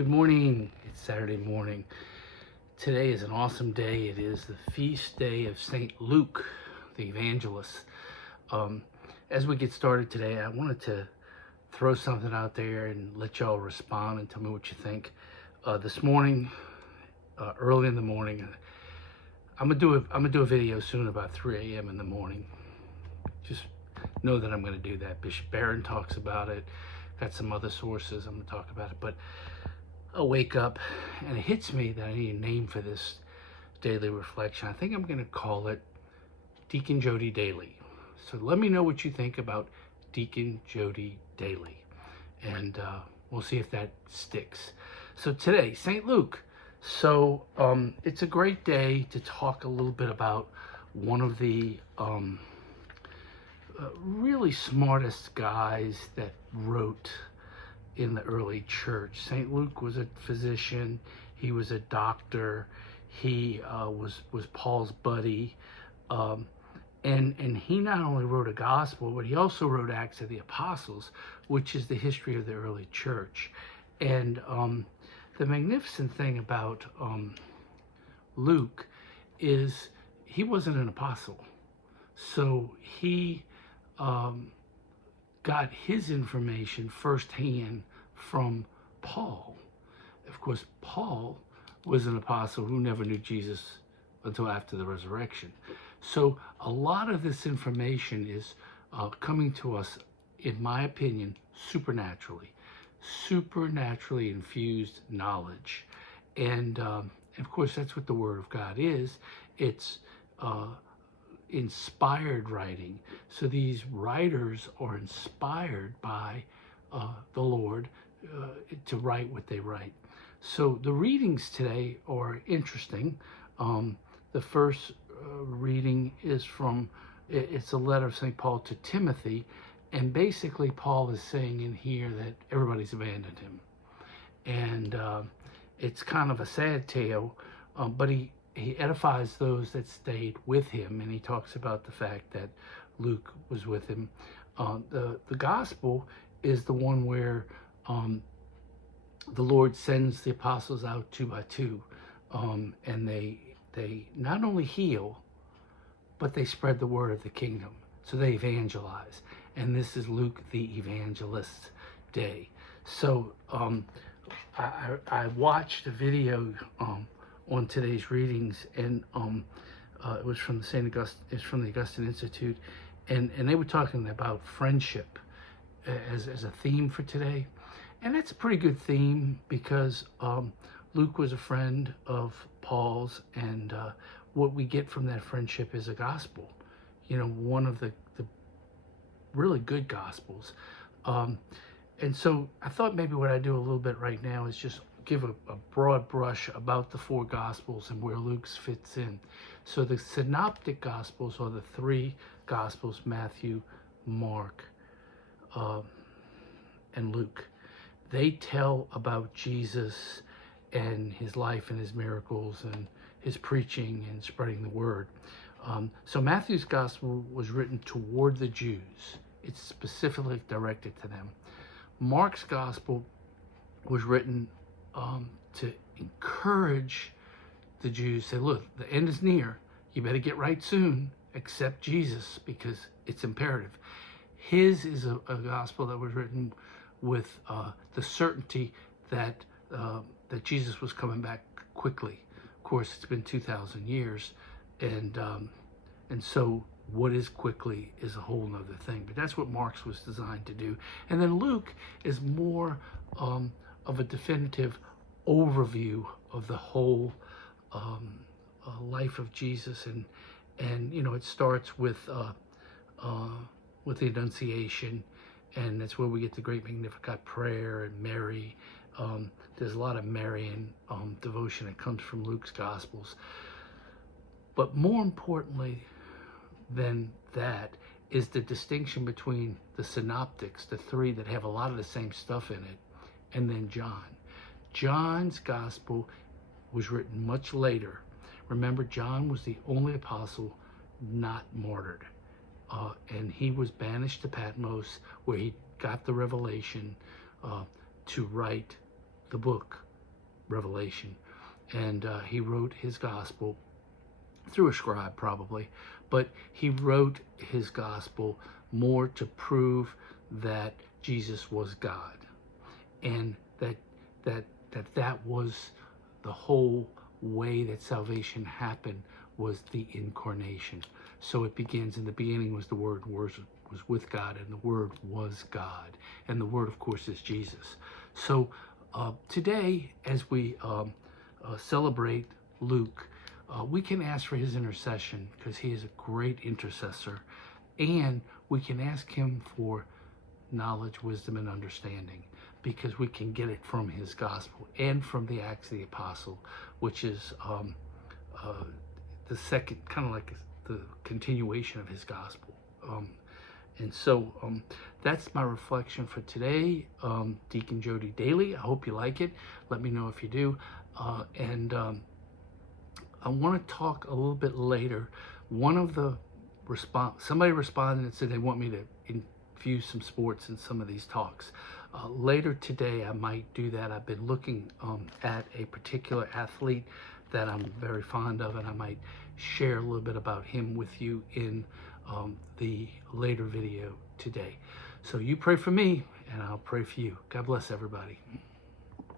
Good morning. It's Saturday morning. Today is an awesome day. It is the feast day of St. Luke, the evangelist. As we get started today, I wanted to throw something out there and let y'all respond and tell me what you think. This morning, early in the morning, I'm gonna do a video soon about 3 a.m. in the morning. Just know that I'm gonna do that. Bishop Barron talks about it. Got some other sources I'm gonna talk about it, but I'll wake up and it hits me that I need a name for this daily reflection. I think I'm going to call it Deacon Jodi Daily. So let me know what you think about Deacon Jodi Daily, and we'll see if that sticks. So today, St. Luke. So it's a great day to talk a little bit about one of the really smartest guys that wrote in the early church. St. Luke was a physician. He was a doctor. He was Paul's buddy. And he not only wrote a gospel, but he also wrote Acts of the Apostles, which is the history of the early church. And the magnificent thing about Luke is he wasn't an apostle. So he got his information firsthand from Paul. Of course, Paul was an apostle who never knew Jesus until after the resurrection. So a lot of this information is coming to us, in my opinion, supernaturally infused knowledge. And of course, that's what the Word of God is. It's inspired writing. So these writers are inspired by the Lord to write what they write. So the readings today are interesting. The first reading is it's a letter of St. Paul to Timothy, and basically Paul is saying in here that everybody's abandoned him. And it's kind of a sad tale, but he edifies those that stayed with him, and he talks about the fact that Luke was with him. The gospel is the one where the Lord sends the apostles out 2 by 2, and they not only heal, but they spread the word of the kingdom. So they evangelize, and this is Luke the Evangelist Day. So I watched a video on today's readings, and it was from the Augustine Institute, and they were talking about friendship as a theme for today. And that's a pretty good theme because Luke was a friend of Paul's, and what we get from that friendship is a gospel, one of the really good gospels. And so I thought maybe what I do a little bit right now is just give a broad brush about the 4 gospels and where Luke's fits in. So the synoptic gospels are the 3 gospels: Matthew, Mark, and Luke. They tell about Jesus and his life and his miracles and his preaching and spreading the word. So Matthew's gospel was written toward the Jews. It's specifically directed to them. Mark's gospel was written to encourage the Jews. Say, look, the end is near. You better get right soon. Accept Jesus because it's imperative. His is a gospel that was written with the certainty that Jesus was coming back quickly. Of course, it's been 2,000 years, and so what is quickly is a whole nother thing. But that's what Mark's was designed to do. And then Luke is more of a definitive overview of the whole life of Jesus, and it starts with the Annunciation, and that's where we get the great Magnificat prayer and Mary. There's a lot of Marian devotion that comes from Luke's Gospels. But more importantly than that is the distinction between the synoptics, the 3 that have a lot of the same stuff in it, and then John. John's Gospel was written much later. Remember, John was the only apostle not martyred. And he was banished to Patmos, where he got the revelation to write the book revelation. And he wrote his gospel through a scribe probably, but he wrote his gospel more to prove that Jesus was God, and that was the whole way that salvation happened, was the incarnation. So it begins, in the beginning was the Word, was with God, and the Word was God, and the Word, of course, is Jesus. So today, as we celebrate Luke, we can ask for his intercession, because he is a great intercessor, and we can ask him for knowledge, wisdom, and understanding, because we can get it from his gospel and from the Acts of the Apostle, which is the second, kind of like the continuation of his gospel. And so that's my reflection for today. Deacon Jodi Daily. I hope you like it. Let me know if you do. I want to talk a little bit later. One of the somebody responded and said they want me to infuse some sports in some of these talks. Later today, I might do that. I've been looking at a particular athlete that I'm very fond of, and I might share a little bit about him with you in the later video today. So you pray for me, and I'll pray for you. God bless everybody.